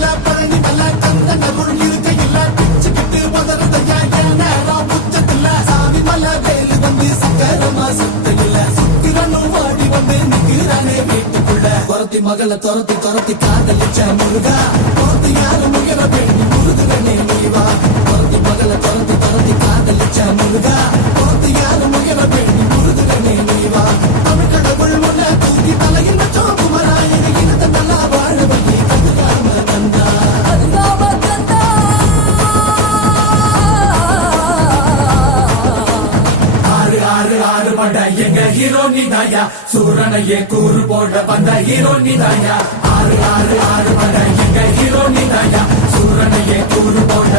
மல பழனி மல கந்தனருள் இருக்கையில் பிச்சுக்கிட்டு உதறதையா என் நேரம் உச்சத்துல சாமி மல வேலு வந்து சக்கரமா சுத்தையில சுக்கிரனும் வாடி வந்து நிக்கிறானே வீட்டுக்குள்ள துரத்தி மகளை துரத்தி காதலிச்ச முருகா துரத்தி யாரும் முயல வேண்டி முருகனே நீவா துரத்தி மகளை துரத்தி காதலிச்ச முருகா துரத்தி யாரும் முயல வேண்டி முருகனே நீவா தமிழ் கடவுள் முன்ன தூக்கி தலையில் வச்சோம் குமரா எங்க இனத்தை நல்லா வாழ வைக்க கதுகாம தந்தா ஆறு ஆறு ஆறு பண்ட எங்க ஹீரோ நீதாயா சூரனையே கூறு போட வந்த ஹீரோ நீதாயா ஆறு ஆறு ஆறு பண்ட எங்க ஹீரோ நீதாயா சூரனையே கூறு போட